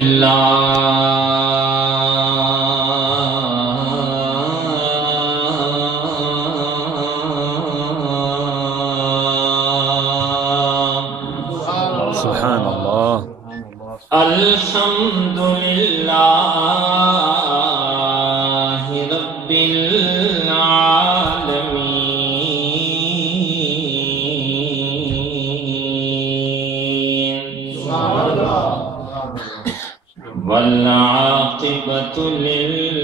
سبحان اللہ الحمد للہ رب العالمین والعاقبۃ للمتقین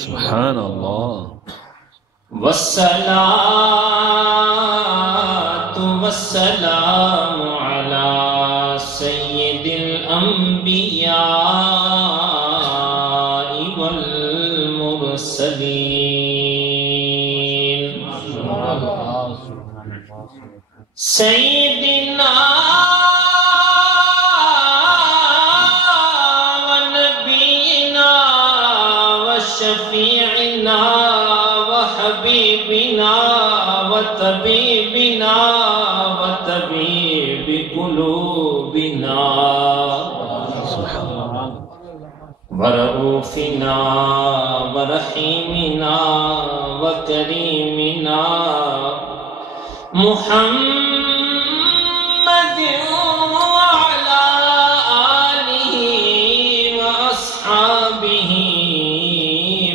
سبحان اللہ والصلاة والسلام على سيد الأنبياء والمرسلين سيدنا ونبينا وشفيعنا وحبيبنا وطبيبنا وطبيب قلوبنا ورؤوفنا ورحيمنا وكريمنا محمد وعلى آله وأصحابه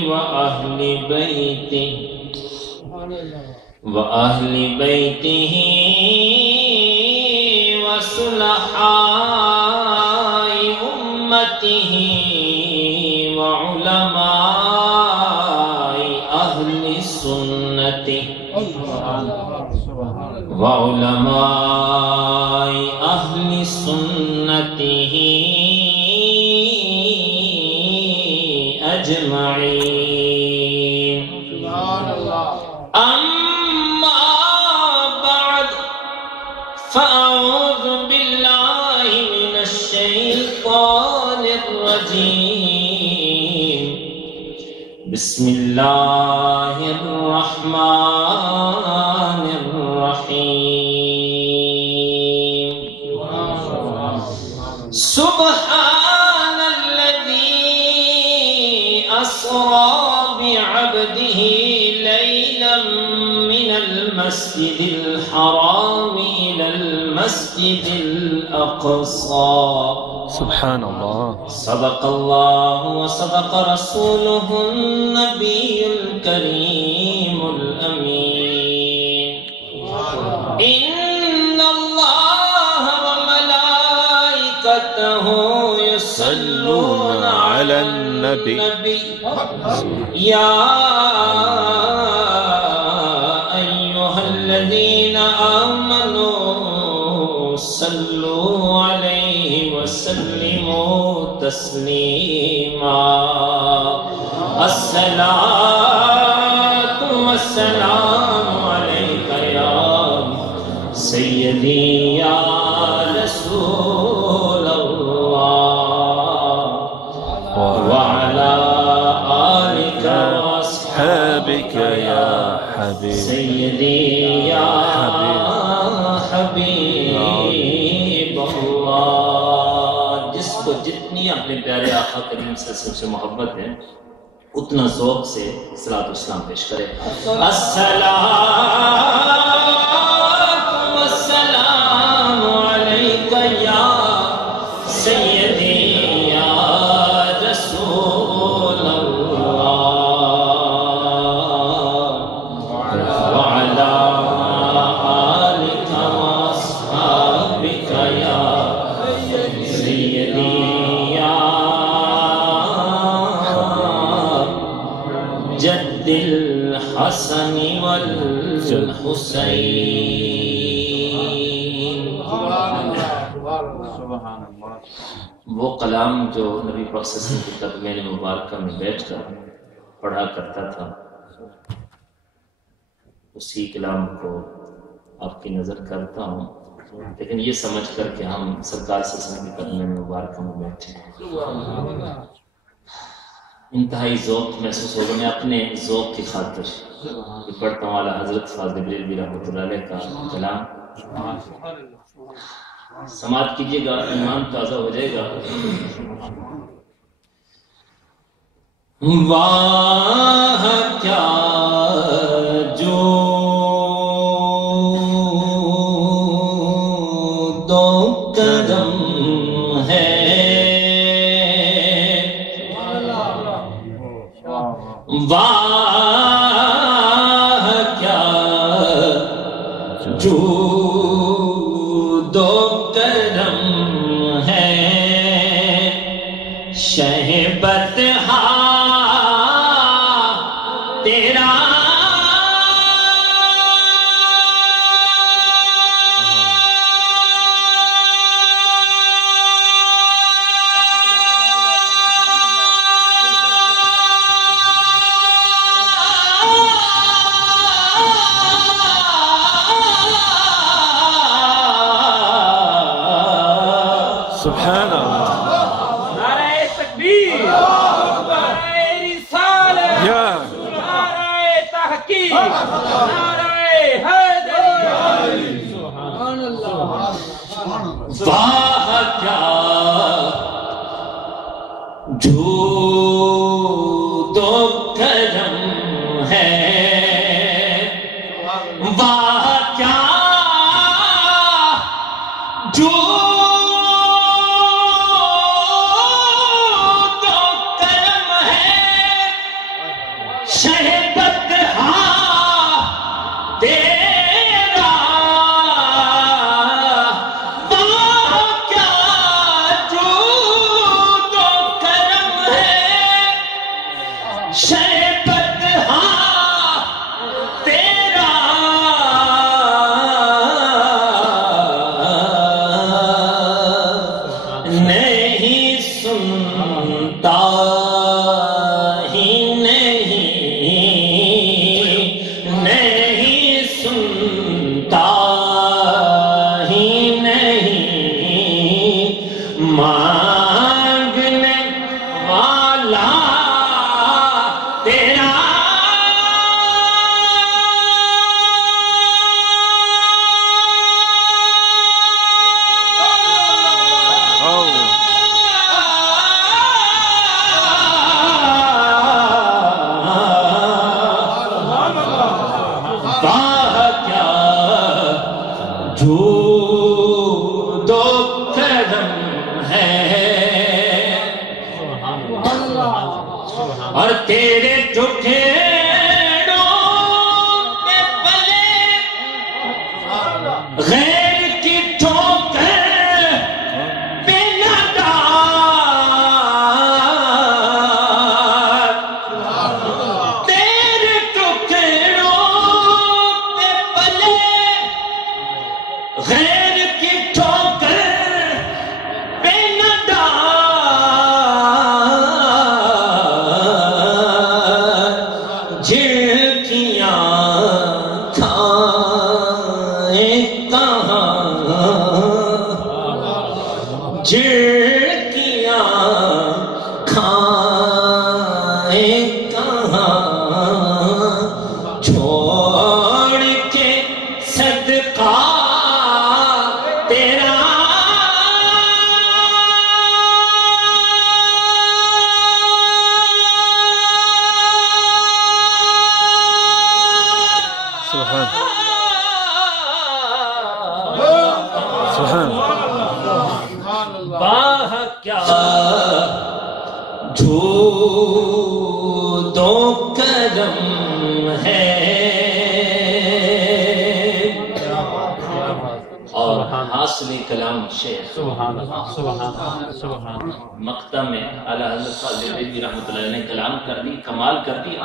وأهل بيته وصلحاء أمته وعلماء أهل سنته أجمعين. أما بعد فأعوذ بالله من الشيطان الرجيم. بسم الله الرحمن الرحيم. سبحان الذي أسرى بعبده ليلا من المسجد الحرام إلى المسجد الأقصى. سبحان اللہ صدق الله وصدق رسوله النبي الكريم الأمين. إن الله وملائكته يصلون على النبي يا أيها الذين آمنوا صلوا عليه وسلموا تسليما. الصلاة والسلام عليك يا سيدي يا رسول الله وعلى آلك وأصحابك يا حبيب سيدي يا حبيب اللہ. جس کو جتنی اپنے پیارے آقا کریم صلی اللہ علیہ وسلم سے محبت ہے اتنا ذوق سے صلاۃ والسلام پیش کرے. الصلاۃ والسلام علیک یا سیدی یا رسول اللہ وعلی آلک واصحابک یا سیدی یا جد الحسن والحسین. وہ کلام جو نبی پاک صلی اللہ علیہ وسلم کی قدمین مبارکہ میں بیٹھ کر پڑھا کرتا تھا اسی کلام کو آپ کی نظر کرتا ہوں، لیکن یہ سمجھ کر کہ ہم سرکار صلی اللہ علیہ وسلم کی قدمین مبارکہ میں بیٹھے ہیں انتہائی ذوق محسوس ہوگا. میں اپنے ذوق کی خاطر پڑھتا ہوں اعلیٰ حضرت فاضل بریلوی رحمۃ اللہ علیہ کا کلام، سماعت کیجیے گا، ایمان تازہ ہو جائے گا۔ واہ کیا جو دو قدم ہے، واہ کیا جو دو قدم ہے، شہبت تیرا سبحان اللہ، نعرہ تکبیر، نعرہ رسالت، یا نعرہ تحقیق، نعرہ حیدری۔ سبحان اللہ۔ واہ کیا جو دو قدم ہے، واہ کیا جو دو قدم ہے، شہبت تیرا، واہ کیا جو دو قدم ہے، شہبت تیرا، نہیں سنتا ہی نہیں سنتا ہی نہیں، مانگنے والا تیرا، واہ کیا جو دو قدم ہے، اور تیرے ٹکڑوں پہ پلے غیر کی ٹھوکر پہ نہ ڈال، تیرے ٹکڑوں پہ پلے غیر کی ٹھوکر پہ نہ ڈال، جھڑکیاں کھائیں کہاں، جھڑکیاں کھائیں کہاں، چھوڑ کے صدقہ تیرا، سبحان سبحان واہ کیا جو دو قدم ہے، اور حاصل کلام شیخ سبحان اللہ، سبحان اللہ، سبحان اللہ۔ مقطع میں اعلیٰ حضرت فاضل بریلوی رحمۃ اللہ علیہ نے کلام کر دی، کمال کر دیا۔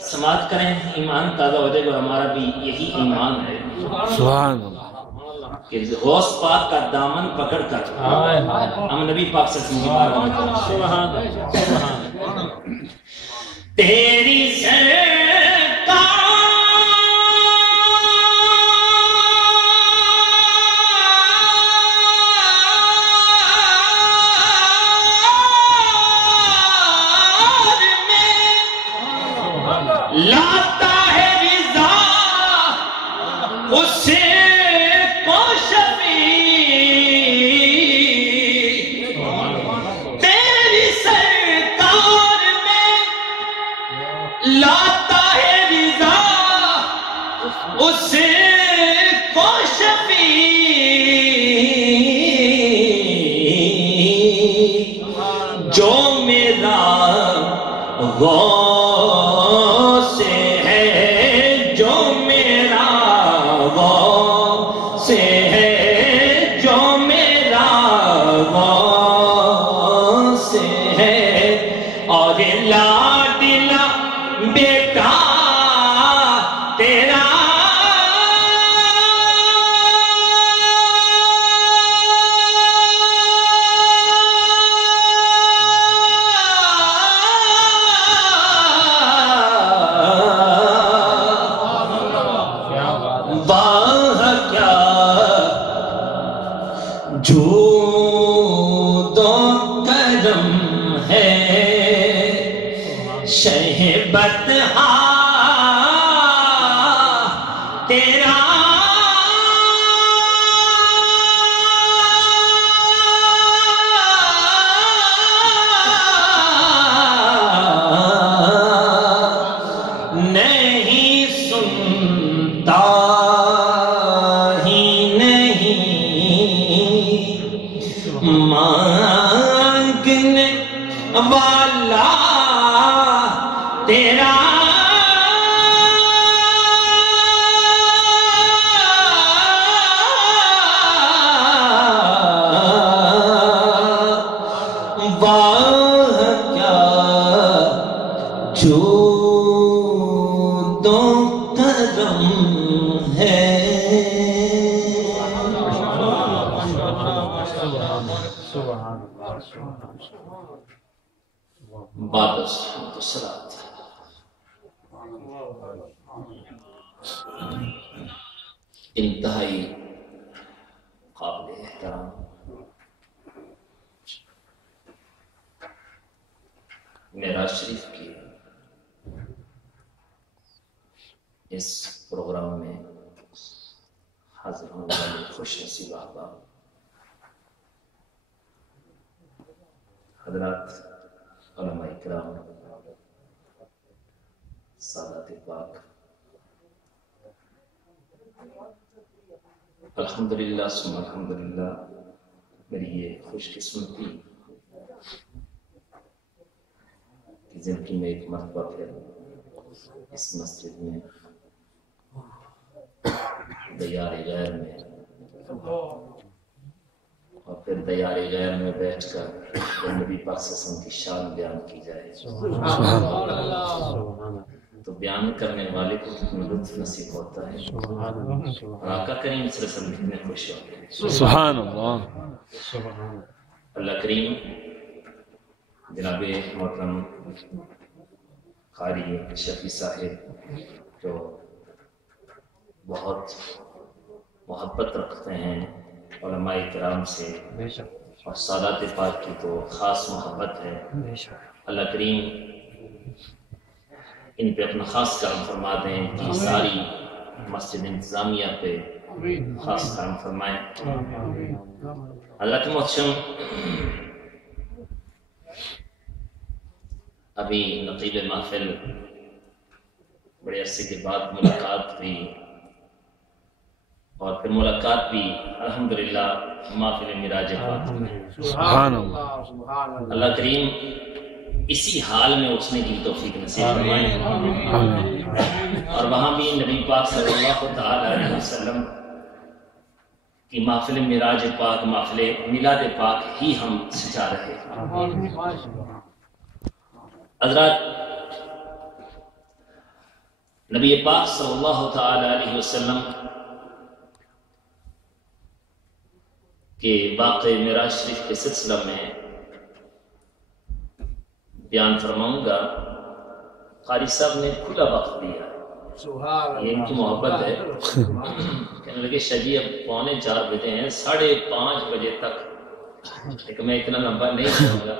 سماعت کریں، ایمان تازہ ہو جائے گا، ہمارا بھی یہی ایمان ہے سبحان اللہ، کہ غوث پاک کا دامن پکڑ کر ہم نبی پاک صلی اللہ علیہ وسلم کی بارگاہ میں پہنچے۔ سبحان اللہ، سبحان اللہ۔ تیری سرکار اس کو شفیع تیری سرکار میں لاتا ہے رضا اس کو شفیع جو میرا غوث ہے جو میرا غوث ہے جو میرا غوث ہے اور لاڈلا بیٹا تیرا جود و کرم ہے شہبت تیرا نہیں سنتا مانگنے والا تیرا واہ کیا جود و کرم ہے بعد الصلاة انتہائی قابل احترام معراج شریف کی اس پروگرام میں حاضر ہونے والے خوش نصیب احباب حضرات علماء اکرام سادات پاک الحمدللہ ثم الحمدللہ میری یہ خوش قسمتی کہ زندگی میں ایک مرتبہ پھر اس مسجد میں دیار غیر میں اور پھر دیار غیر میں بیٹھ کر نبی پاک صلی اللہ علیہ وسلم کی شان بیان کی جائے تو بیان کرنے والے کو کتنا لطف نصیب ہوتا ہے اور آقا کریم صلی اللہ علیہ وسلم کتنے خوش ہوتے ہیں سبحان اللہ اللہ کریم جناب محترم قاری شفیع صاحب جو بہت محبت رکھتے ہیں علماء کرام سے اور سادات پاک کی تو خاص محبت ہے اللہ کریم ان پہ اپنا خاص کرم فرما دیں کہ ساری مسجد انتظامیہ پہ خاص کرم فرمائیں اللہ کے محتشم ابھی نقیب محفل بڑے عرصے کے بعد ملاقات ہوئی اور پھر ملاقات بھی الحمدللہ محفل معراج پاک سبحان اللہ اللہ کریم اسی حال میں اٹھنے کی توفیق نصیب فرمائے اور وہاں بھی نبی پاک صلی اللہ علیہ وسلم کی محفل معراج پاک محفل میلاد پاک ہی ہم سجا رہے حضرات نبی پاک صلی اللہ علیہ وسلم کے واقع معراج شریف کے سلسلہ میں بیان فرماؤں گا قاری صاحب نے کھلا وقت دیا یہ ان کی محبت ہے کہنے لگے شجی اب 3:45 بجے ہیں 5:30 بجے تک لیکن میں اتنا لمبا نہیں کروں گا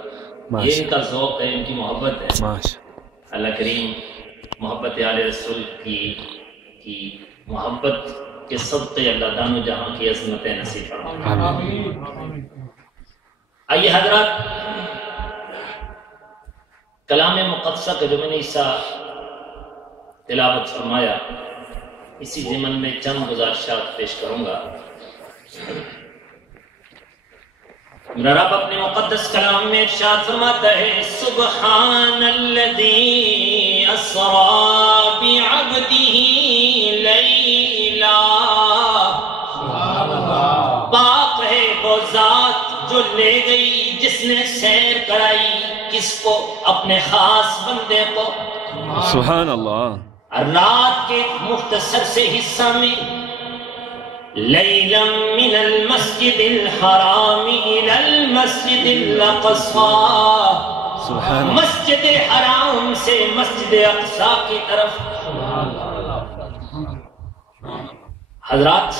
یہ ان کا ذوق ہے ان کی محبت ہے اللہ کریم محبت آل رسول کی کی محبت کے صدقے اللہ دانو جہاں کی عظمتیں نصیب فرمائے۔ آئیے حضرات، کلام مقدسہ کا جو میں نے حصہ تلاوت فرمایا، اسی ضمن میں چند گزارشات پیش کروں گا۔ میرا رب اپنے مقدس کلام میں ارشاد فرماتا ہے، سبحان الذی اسری بعبدہ لیلا، پاک ہے وہ ذات جو لے گئی، جس نے سیر کرائی کس کو؟ اپنے خاص بندے کو۔ سبحان اللہ۔ رات کے ایک مختصر سے حصہ میں، لیلا من المسجد الحرام الى المسجد الاقصی، سبحان اللہ۔ مسجد حرام سے مسجد اقصی کی طرف۔ حضرات،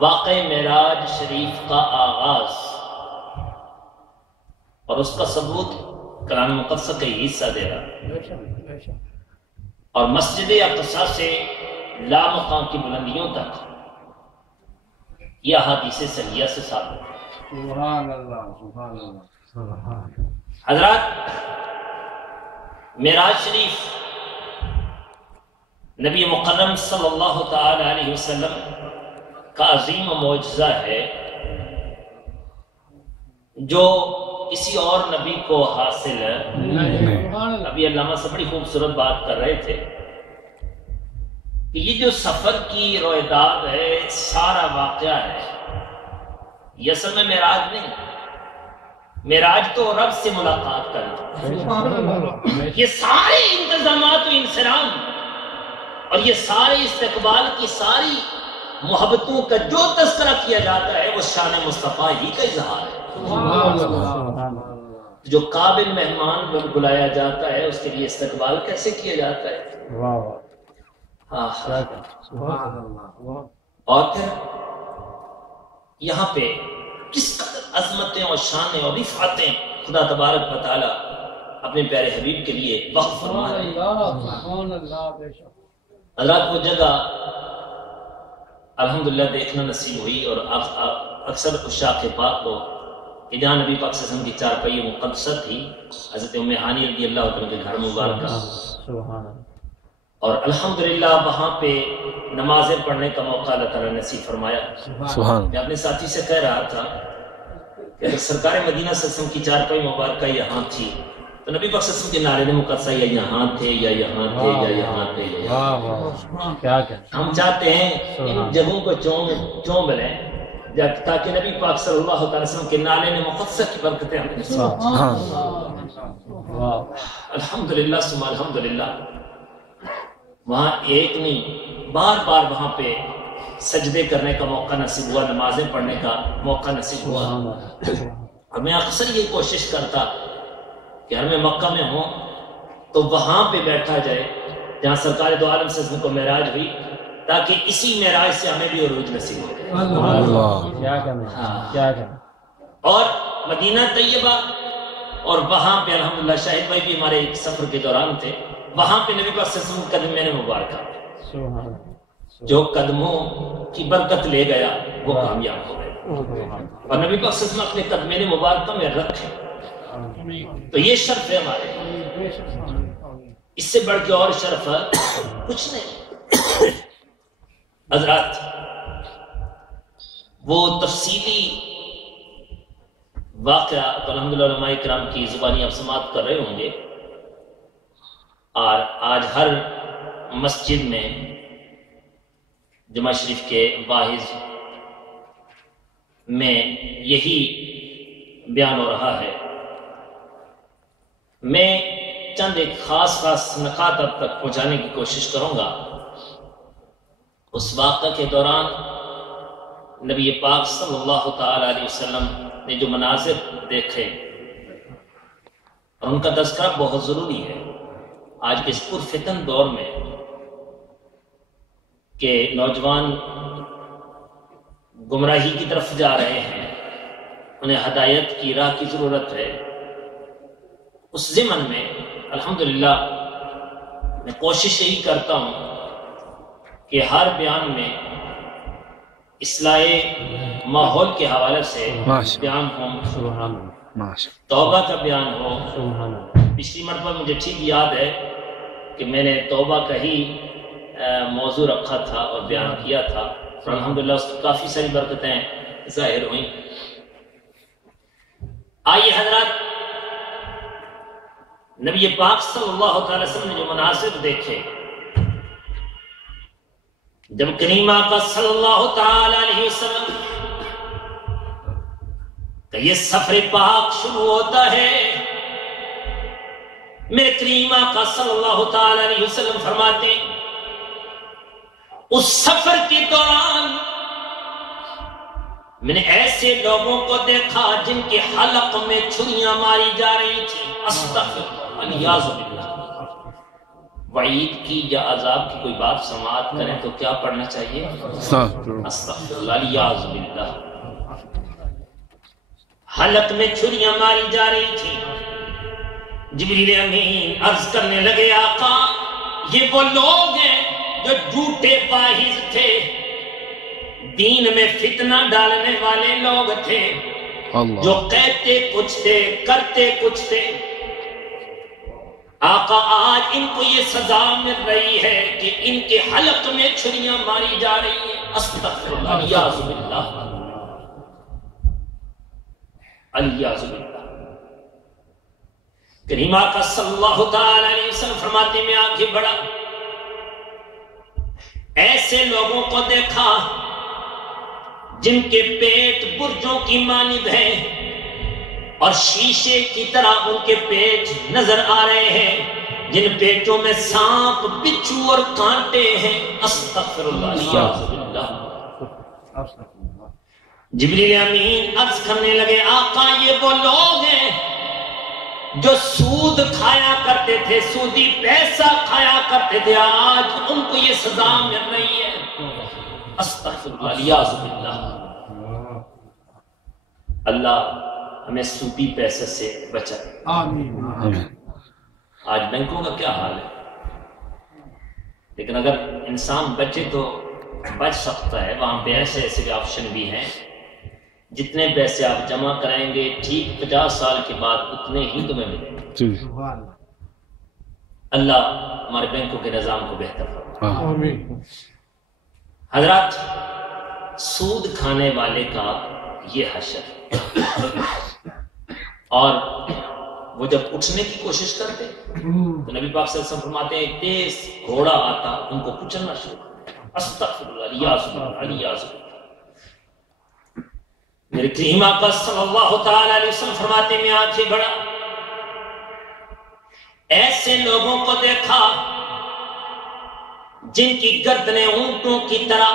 واقع معراج شریف کا آغاز اور اس کا ثبوت کلام مقدسہ کا یہ حصہ دے رہا، اور مسجد اقصی سے لامقام کی بلندیوں تک یہ احادیث صحیحہ سے ثابت ہے۔ سبحان اللہ، سبحان اللہ۔ حضرات، معراج شریف نبی مکرم صلی اللہ تعالی علیہ وسلم کا عظیم معجزہ ہے، جو کسی اور نبی کو حاصل ہے۔ ابھی علامہ سے بڑی خوبصورت بات کر رہے تھے کہ یہ جو سفر کی رویداد ہے، سارا واقعہ ہے، یہ اصل میں معراج نہیں، معراج تو رب سے ملاقات کرنا۔ یہ سارے انتظامات و انسرام اور یہ سارے استقبال کی ساری محبتوں کا جو تذکرہ کیا جاتا ہے، وہ شان مصطفیٰ ہی کا اظہار ہے۔ جو قابل مہمان بلایا جاتا ہے، اس کے لیے استقبال کیسے کیا جاتا ہے؟ اور پھر یہاں پہ کس قدر عظمتیں اور شانیں اور رفعتیں خدا تبارک و تعالی اپنے پیارے حبیب کے لیے وقف فرما رہے ہیں۔ حضرات، وہ جگہ الحمدللہ دیکھنا نصیب ہوئی، اور اکثر عشاق پاک کو کہ جہاں نبی پاک صلی اللہ علیہ وسلم کی چارپائی مقدسہ تھی، حضرت ام ہانی رضی اللہ عنہ کے گھر مبارکہ، اور الحمدللہ وہاں پہ نمازیں پڑھنے کا موقع اللہ تعالیٰ نے نصیب فرمایا۔ میں اپنے ساتھی سے کہہ رہا تھا کہ اگر سرکار مدینہ صلی اللہ علیہ وسلم کی چارپائی مبارکہ یہاں تھی تو نبی پاک صلی اللہ علیہ وسلم کے نعرین مقدسہ یا یہاں تھے یا یہاں تھے یا یہاں تھے۔ ہم چاہتے ہیں ان جگہوں کو چوم لیں تاکہ نبی پاک صلی اللہ علیہ وسلم کے نعرین مقدسہ کی برکتیں ہمیں نصیب ہوں۔ الحمدللہ ثم الحمدللہ، وہاں ایک نہیں بار بار وہاں پہ سجدے کرنے کا موقع نصیب ہوا، نمازیں پڑھنے کا موقع نصیب ہوا، اور میں اکثر یہ کوشش کرتا کہ ہر میں مکہ میں ہوں تو وہاں پہ بیٹھا جائے جہاں سرکار دو عالم سے کو معراج ہوئی، تاکہ اسی معراج سے ہمیں بھی عروج نصیب ہو جائے۔ اور مدینہ طیبہ، اور وہاں پہ الحمدللہ شاہد بھائی بھی ہمارے ایک سفر کے دوران تھے، وہاں پہ نبی پاک صلی اللہ علیہ وسلم قدم میں مبارکہ، جو قدموں کی برکت لے گیا وہ کامیاب ہو گیا، اور نبی پاک صلی اللہ علیہ وسلم اپنے قدمین مبارکہ میں رکھے، تو یہ شرف ہے ہمارے، اس سے بڑھ کے اور شرف ہے کچھ نہیں۔ حضرات، وہ تفصیلی واقعہ تو الحمدللہ علماء کرام کی زبانی آپ سماعت کر رہے ہوں گے، اور آج ہر مسجد میں جمعہ شریف کے واحد میں یہی بیان ہو رہا ہے۔ میں چند ایک خاص نکات اب تک پہنچانے کی کوشش کروں گا۔ اس واقعہ کے دوران نبی پاک صلی اللہ تعالی علیہ وسلم نے جو مناظر دیکھے، اور ان کا تذکرہ بہت ضروری ہے آج کے اس پرفتن دور میں، کہ نوجوان گمراہی کی طرف جا رہے ہیں، انہیں ہدایت کی راہ کی ضرورت ہے۔ اس ضمن میں الحمدللہ میں کوشش یہی کرتا ہوں کہ ہر بیان میں اصلاح ماحول کے حوالے سے بیان ہوں، توبہ کا بیان ہو۔ پچھلی مرتبہ مجھے ٹھیک یاد ہے کہ میں نے توبہ کا ہی موضوع رکھا تھا اور بیان کیا تھا، اور الحمدللہ اس کی کافی ساری برکتیں ظاہر ہوئیں۔ آئیے حضرات، نبی پاک صلی اللہ تعالی وسلم نے جو مناظر دیکھے جب کریم آقا صلی اللہ تعالی علیہ وسلم کہ یہ سفر پاک شروع ہوتا ہے، میرے کریم آقا صلی اللہ تعالی علیہ وسلم فرماتے اس سفر کے دوران میں نے ایسے لوگوں کو دیکھا جن کے حلق میں چھریاں ماری جا رہی تھی۔ استغفر اللہ، وعید کی یا عذاب کی کوئی بات سماعت کریں تو کیا پڑھنا چاہیے؟ استغفر اللہ۔ حلق میں چھریاں ماری جا رہی تھی۔ جبریل امین عرض کرنے لگے آقا یہ وہ لوگ ہیں جو جھوٹے باعث تھے، دین میں فتنہ ڈالنے والے لوگ تھے، جو کہتے کچھ تھے کرتے کچھ تھے۔ آقا آج ان کو یہ سزا مل رہی ہے کہ ان کے حلق میں چھریاں ماری جا رہی ہیں۔ استغفر اللہ، الیاذ باللہ، الیاذ باللہ۔ کریم آقا صلی اللہ تعالی علیہ وسلم فرماتے میں آگے بڑھا، ایسے لوگوں کو دیکھا جن کے پیٹ برجوں کی مانند ہیں اور شیشے کی طرح ان کے پیٹ نظر آ رہے ہیں، جن پیٹوں میں سانپ، بچھو اور کانٹے ہیں۔ استغفر اللہ۔ جبریل امین عرض کرنے لگے آقا یہ وہ لوگ ہیں جو سود کھایا کرتے تھے، سودی پیسہ کھایا کرتے تھے، آج ان کو یہ سزا مل رہی ہے۔ استغفر اللہ، الیاذ باللہ۔ اللہ ہمیں سودی پیسے سے بچائے، آمین۔ آج بینکوں کا کیا حال ہے، لیکن اگر انسان بچے تو بچ سکتا ہے، وہاں پہ ایسے آپشن بھی ہیں، جتنے پیسے آپ جمع کرائیں گے ٹھیک 50 سال کے بعد اتنے ہی تمہیں ملیں گے۔ اللہ ہمارے بینکوں کے نظام کو بہتر فرمائے۔ حضرات، سود کھانے والے کا یہ حشر، اور وہ جب اٹھنے کی کوشش کرتے تو نبی پاک صلی اللہ علیہ وسلم فرماتے ہیں ایک تیز گھوڑا آتا ان کو کچلنا شروع کرتا۔ استغفر اللہ، الیاذ باللہ، الیاذ باللہ۔ میرے کریم آقا صلی اللہ تعالی علیہ وسلم فرماتے میں آگے بڑھا، ایسے لوگوں کو دیکھا جن کی گردنیں اونٹوں کی طرح،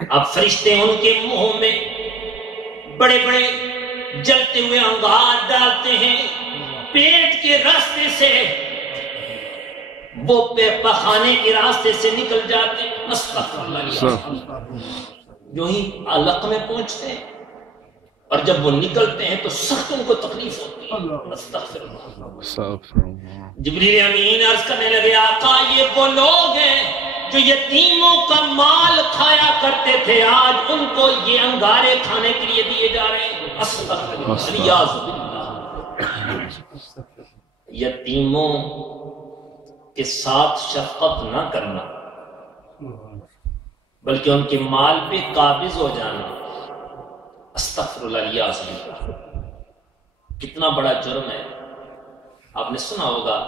اب فرشتے ان کے منہ میں بڑے بڑے جلتے ہوئے انگار ڈالتے ہیں، پیٹ کے راستے سے وہ پخانے کے راستے سے نکل جاتے ہیں۔ استغفر اللہ۔ جو ہی علق میں پہنچتے ہیں اور جب وہ نکلتے ہیں تو سخت ان کو تکلیف ہوتی ہے۔ استغفر اللہ۔ جبریل امین عرض کرنے لگے آقا یہ وہ لوگ ہیں جو یتیموں کا مال کھایا کرتے تھے، آج ان کو یہ انگارے کھانے کے لیے دیے جا رہے ہیں۔ استغفر اللہ، الیاذ باللہ۔ یتیموں کے ساتھ شفقت نہ کرنا بلکہ ان کے مال پہ قابض ہو جانا، استغفر اللہ، الیاذ باللہ، کتنا بڑا جرم ہے۔ آپ نے سنا ہوگا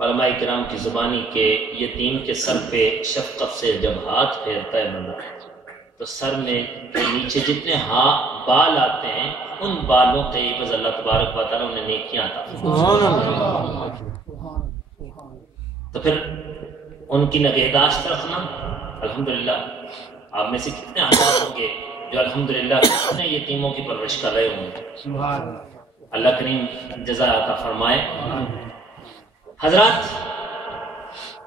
علماء کرام کی زبانی کے یتیم کے سر پہ شفقت سے جب ہاتھ پھیرتا ہے بندہ تو سر میں کے نیچے جتنے بال آتے ہیں ان بالوں کے عوض اللہ تبارک و تعالیٰ انہیں نیکیاں عطا فرماتا ہے۔ تو پھر ان کی نگہداشت رکھنا، الحمدللہ آپ میں سے کتنے آزاد ہوں گے جو الحمدللہ کتنے یتیموں کی پرورش کر رہے ہوں گے، اللہ کریم جزا عطا فرمائے۔ حضرات،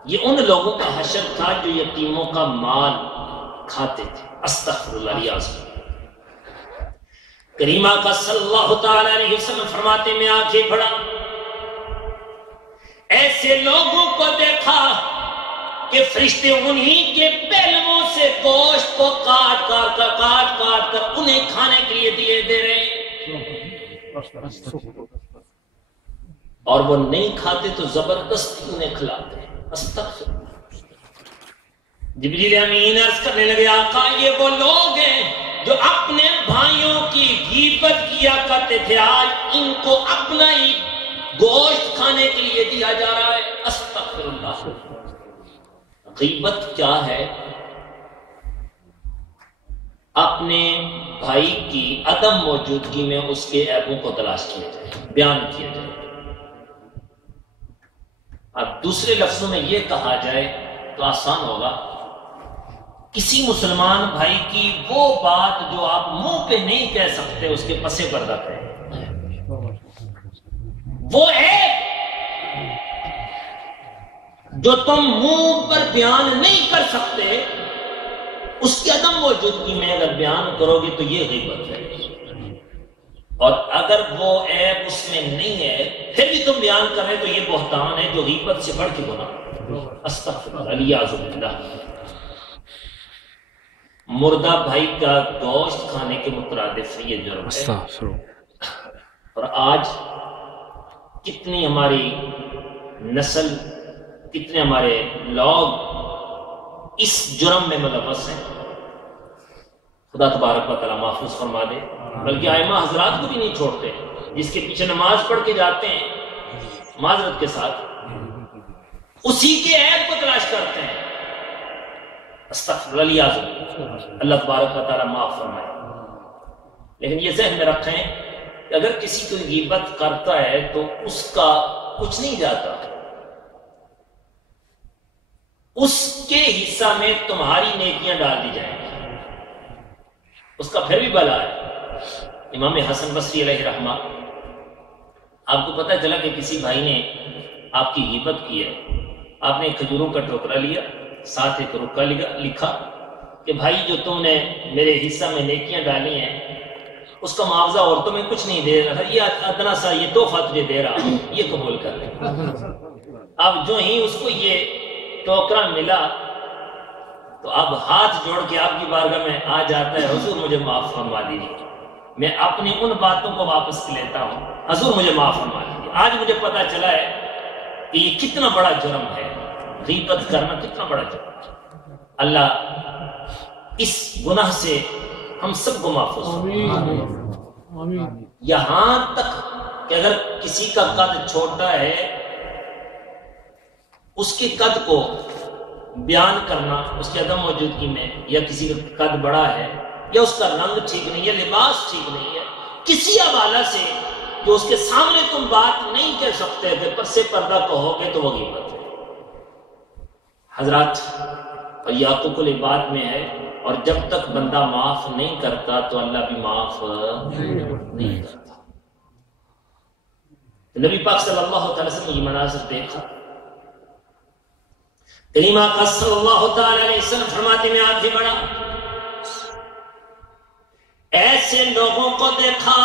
یہ ان لوگوں کا حشر تھا جو یتیموں کا مال کھاتے تھے۔ استغفر اللہ، الیاذ باللہ۔ کریم آقا صلی اللہ تعالی علیہ وسلم فرماتے میں آگے بڑھا، ایسے لوگوں کو دیکھا کہ فرشتے انہی کے پہلوؤں سے گوشت کو کاٹ کر انہیں کھانے کے لیے دیے دے رہے ہیں، اور وہ نہیں کھاتے تو زبردستی انہیں کھلاتے ہیں۔ استغفر اللہ۔ جبریل امین عرض کرنے لگے آقا یہ وہ لوگ ہیں جو اپنے بھائیوں کی غیبت کیا کرتے تھے، آج ان کو اپنا ہی گوشت کھانے کے لیے دیا جا رہا ہے۔ استغفر اللہ۔ غیبت کیا ہے؟ اپنے بھائی کی عدم موجودگی میں اس کے عیبوں کو تلاش کیا جائے، بیان کیا جائے۔ اب دوسرے لفظوں میں یہ کہا جائے تو آسان ہوگا، کسی مسلمان بھائی کی وہ بات جو آپ منہ پہ نہیں کہہ سکتے اس کے پس پردہ کہیں، وہ عیب جو تم منہ پر بیان نہیں کر سکتے اس کی عدم موجودگی میں اگر بیان کرو گے تو یہ غیبت ہے، اور اگر وہ عیب اس میں نہیں ہے پھر بھی تم بیان کر رہے تو یہ بہتان ہے جو غیبت سے بڑھ کے گناہ۔ استغفر اللہ، الیاذ باللہ۔ مردہ بھائی کا گوشت کھانے کے مترادف یہ جرم ہے، اور آج کتنی ہماری نسل، کتنے ہمارے لوگ اس جرم میں ملوث ہیں، خدا تبارک و تعالیٰ محفوظ فرما دے۔ بلکہ ائمہ حضرات کو بھی نہیں چھوڑتے، جس کے پیچھے نماز پڑھ کے جاتے ہیں معذرت کے ساتھ، اسی کے عیب کو تلاش کرتے ہیں۔ استغفر اللہ، اللہ تبارک و تعالیٰ معاف فرمائے۔ لیکن یہ ذہن میں رکھیں کہ اگر کسی کو غیبت کرتا ہے تو اس کا کچھ نہیں جاتا، اس کے حصہ میں تمہاری نیکیاں ڈال دی جائیں گی، اس کا پھر بھی بلا ہے۔ امام حسن بصری علیہ رحمہ، آپ کو پتہ چلا کہ کسی بھائی نے آپ کی غیبت کی ہے، آپ نے کھجوروں کا ٹوکرا لیا، ساتھ ایک رکا لکھا کہ بھائی جو تم نے میرے حصہ میں نیکیاں ڈالی ہیں اس کا معاوضہ اور تمہیں کچھ نہیں دے رہا، یہ ادنا سا یہ تحفہ تجھے دے رہا ہوں، یہ قبول کر لے۔ اب جو ہی اس کو یہ ٹوکرا ملا تو اب ہاتھ جوڑ کے آپ کی بارگاہ میں آ جاتا ہے، حضور مجھے معاف فرما دیجیے، میں اپنی ان باتوں کو واپس لیتا ہوں، حضور مجھے معاف فرما دیجیے۔ آج مجھے پتا چلا ہے کہ یہ کتنا بڑا جرم ہے، غیبت کرنا کتنا بڑا جرم ہے۔ اللہ اس گناہ سے ہم سب کو محفوظ فرمائے۔ یہاں تک کہ اگر کسی کا قد چھوٹا ہے اس کے قد کو بیان کرنا اس کی عدم موجودگی میں، یا کسی کا قد بڑا ہے یا اس کا رنگ ٹھیک نہیں ہے، لباس ٹھیک نہیں ہے، کسی حوالہ سے جو اس کے سامنے تم بات نہیں کہہ سکتے تھے پر سے پردہ کہو گے تو وہ غیبت ہے۔ حضرات، اور یعقوب العباد میں ہے، اور جب تک بندہ معاف نہیں کرتا تو اللہ بھی معاف نہیں کرتا۔ نبی پاک صلی اللہ علیہ وسلم نے یہ مناظر دیکھا، کریم آقا صلی اللہ تعالی علیہ وسلم فرماتے میں آگے بڑھا، ایسے لوگوں کو دیکھا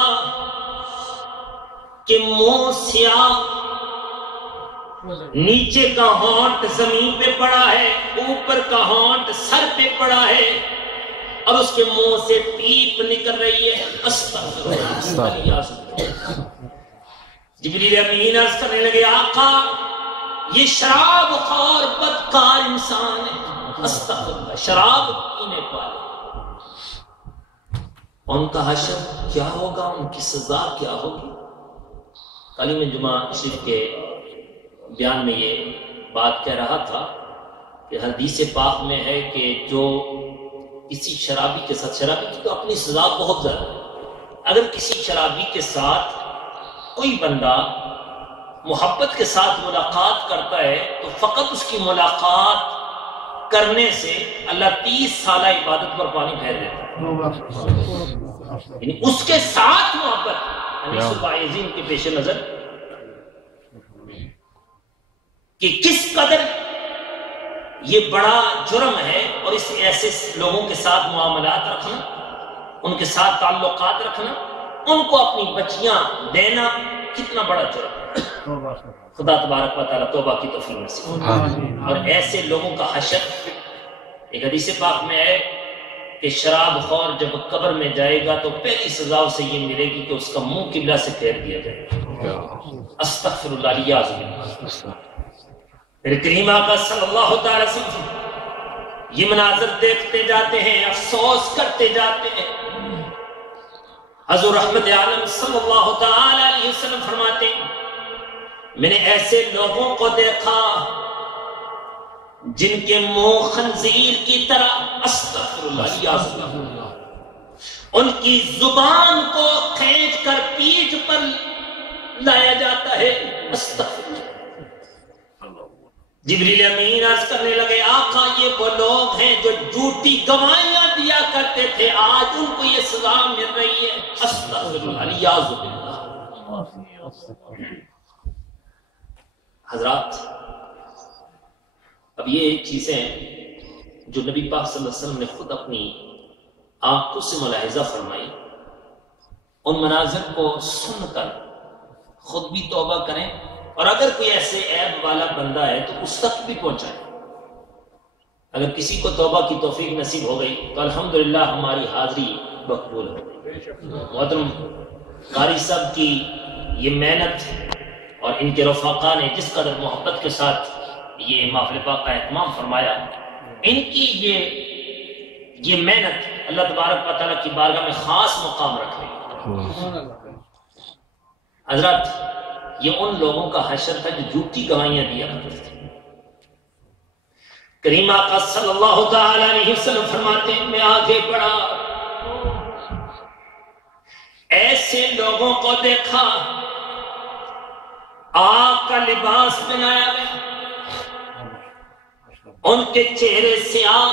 کہ منہ سیاہ، نیچے کا ہونٹ زمین پہ پڑا ہے، اوپر کا ہونٹ سر پہ پڑا ہے، اور اس کے منہ سے پیپ نکل رہی ہے۔ استغفر اللہ۔ جبریل امین عرض کرنے لگے آقا یہ شراب خور بدکار انسان ہے۔ استغفر اللہ، شراب پینے والے، ان کا حشر کیا ہوگا، ان کی سزا کیا ہوگی؟ تعلیم جمعہ شریف کے بیان میں یہ بات کہہ رہا تھا کہ حدیث پاک میں ہے کہ جو کسی شرابی کے ساتھ، شرابی کی تو اپنی سزا بہت زیادہ ہے، اگر کسی شرابی کے ساتھ کوئی بندہ محبت کے ساتھ ملاقات کرتا ہے تو فقط اس کی ملاقات کرنے سے اللہ 30 سالہ عبادت پر پانی پھیر دیتا ہے، یعنی اس کے ساتھ محبت، عزیم کے پیش نظر کہ کس قدر یہ بڑا جرم ہے، اور اس ایسے لوگوں کے ساتھ معاملات رکھنا، ان کے ساتھ تعلقات رکھنا، ان کو اپنی بچیاں دینا کتنا بڑا جرم ہے۔ خدا تبارک و تعالیٰ توبہ کی توفیق نصیب فرمائے۔ اور ایسے لوگوں کا حشر، ایک حدیث پاک میں ہے کہ شراب خور جب قبر میں جائے گا تو پہلی سزا اسے یہ ملے گی کہ اس کا منہ قبلہ سے پھیر دیا جائے گا۔ استغفر اللہ الیاذ باللہ۔ پھر کریم آقا صلی اللہ تعالی وسلم یہ مناظر دیکھتے جاتے ہیں، افسوس کرتے جاتے ہیں۔ حضور رحمت عالم صلی اللہ تعالی علیہ وسلم فرماتے ہیں میں نے ایسے لوگوں کو دیکھا جن کے منہ خنزیر کی طرح، استغفر اللہ الیاذ باللہ، ان کی زبان کو کھینچ کر پیٹھ پر لایا جاتا ہے، استغفر اللہ۔ جبریل امین عرض کرنے لگے آقا یہ وہ لوگ ہیں جو جھوٹی گواہیاں دیا کرتے تھے، آج ان کو یہ سزا مل رہی ہے، استغفر اللہ الیاذ باللہ۔ حضرات اب یہ چیزیں جو نبی پاک صلی اللہ علیہ وسلم نے خود اپنی آنکھوں سے ملاحظہ فرمائی، ان مناظر کو سن کر خود بھی توبہ کریں، اور اگر کوئی ایسے عیب والا بندہ ہے تو اس تک بھی پہنچائیں۔ اگر کسی کو توبہ کی توفیق نصیب ہو گئی تو الحمدللہ ہماری حاضری مقبول ہو گئی۔ محترم قاری صاحب کی یہ محنت اور ان کے رفقا نے جس قدر محبت کے ساتھ یہ محفل پاک کا اہتمام فرمایا، ان کی یہ محنت اللہ تبارک و تعالیٰ کی بارگاہ میں خاص مقام رکھ رہی ہے۔ حضرات یہ ان لوگوں کا حشر تھا جو جھوٹی گواہیاں دیا کرتے تھے۔ کریم آقا صلی اللہ تعالی علیہ وسلم فرماتے ہیں میں آگے بڑھا، ایسے لوگوں کو دیکھا آگ کا لباس پہنایا گیا، ان کے چہرے سیاہ،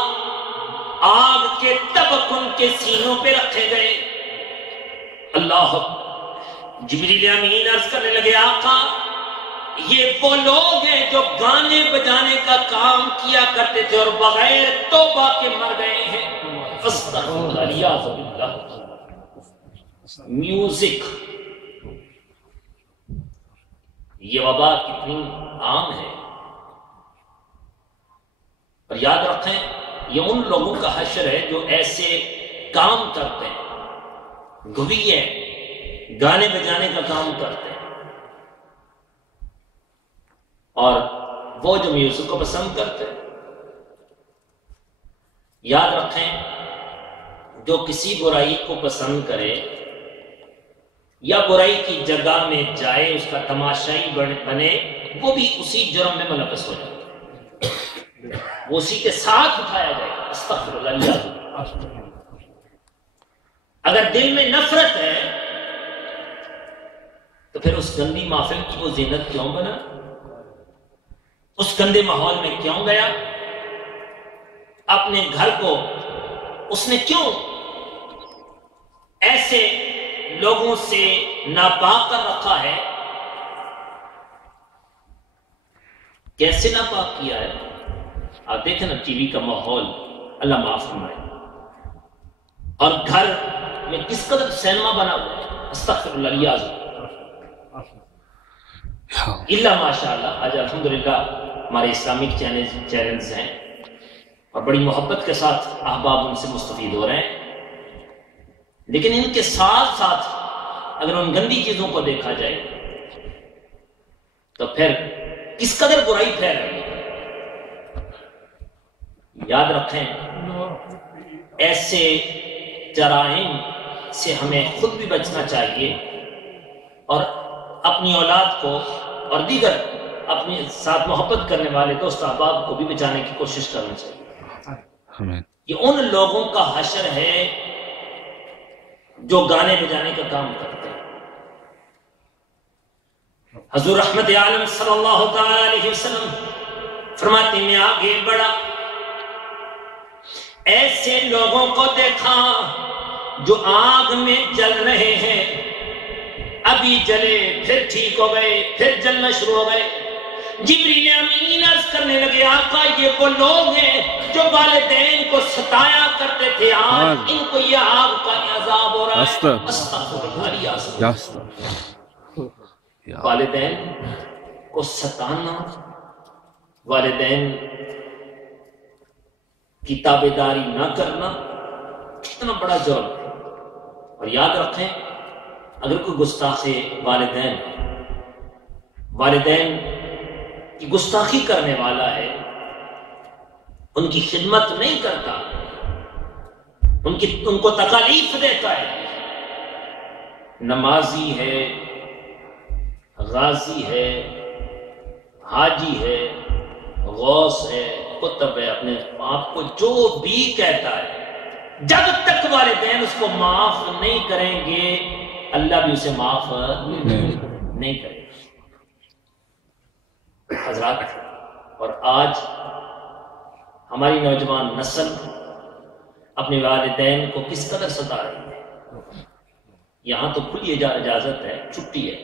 آگ کے تبک ان کے سینوں پہ رکھے گئے۔ اللہ، جبریل امین عرض کرنے لگے آقا یہ وہ لوگ ہیں جو گانے بجانے کا کام کیا کرتے تھے اور بغیر توبہ کے مر گئے ہیں، استغفر اللہ الیاذ باللہ۔ میوزک، یہ وبا کتنی عام ہے، اور یاد رکھیں یہ ان لوگوں کا حشر ہے جو ایسے کام کرتے ہیں، گویے گانے بجانے کا کام کرتے ہیں، اور وہ جو میوزک کو پسند کرتے ہیں۔ یاد رکھیں جو کسی برائی کو پسند کرے یا برائی کی جگہ میں جائے، اس کا تماشائی بنے، وہ بھی اسی جرم میں ملوث ہو جائے، وہ اسی کے ساتھ اٹھایا جائے گا، استغفر اللہ۔ اگر دل میں نفرت ہے تو پھر اس گندی محفل کی وہ زینت کیوں بنا، اس گندے ماحول میں کیوں گیا، اپنے گھر کو اس نے کیوں ایسے لوگوں سے ناپاک کر رکھا ہے، کیسے ناپاک کیا ہے؟ آپ دیکھیں نا ٹی وی کا ماحول، اللہ معاف فرمائے، اور گھر میں کس قدر سینما بنا ہوا ہے، استغفر اللہ الیاذ اللہ۔ ماشاءاللہ آج الحمدللہ ہمارے اسلامک چینلز ہیں اور بڑی محبت کے ساتھ احباب ان سے مستفید ہو رہے ہیں، لیکن ان کے ساتھ ساتھ اگر ان گندی چیزوں کو دیکھا جائے تو پھر کس قدر برائی پھیل رہی ہے۔ یاد رکھیں ایسے جرائم سے ہمیں خود بھی بچنا چاہیے، اور اپنی اولاد کو اور دیگر اپنے ساتھ محبت کرنے والے دوست احباب کو بھی بچانے کی کوشش کرنا چاہیے۔ یہ ان لوگوں کا حشر ہے جو گانے بجانے کا کام کرتے ہیں۔ حضور رحمت عالم صلی اللہ تعالی علیہ وسلم فرماتے میں آگے بڑھا، ایسے لوگوں کو دیکھا جو آگ میں جل رہے ہیں، ابھی جلے پھر ٹھیک ہو گئے، پھر جلنا شروع ہو گئے۔ جبریل امین عرض کرنے لگے آقا یہ وہ لوگ ہیں جو والدین کو ستایا کرتے تھے، آج ان کو یہ آگ کا عذاب ہو رہا ہے۔ والدین کو ستانا، والدین کی تابعداری نہ کرنا کتنا بڑا جرم ہے۔ اور یاد رکھیں اگر کوئی گستاخ والدین کی گستاخی کرنے والا ہے، ان کی خدمت نہیں کرتا، ان کو تکالیف دیتا ہے، نمازی ہے، غازی ہے، حاجی ہے، غوث ہے، قطب ہے، اپنے آپ کو جو بھی کہتا ہے، جب تک والدین اس کو معاف نہیں کریں گے اللہ بھی اسے معاف نہیں کرے گا۔ حضرات، اور آج ہماری نوجوان نسل اپنے والدین کو کس قدر ستا رہی ہے۔ یہاں تو کھلی اجازت ہے، چھٹی ہے،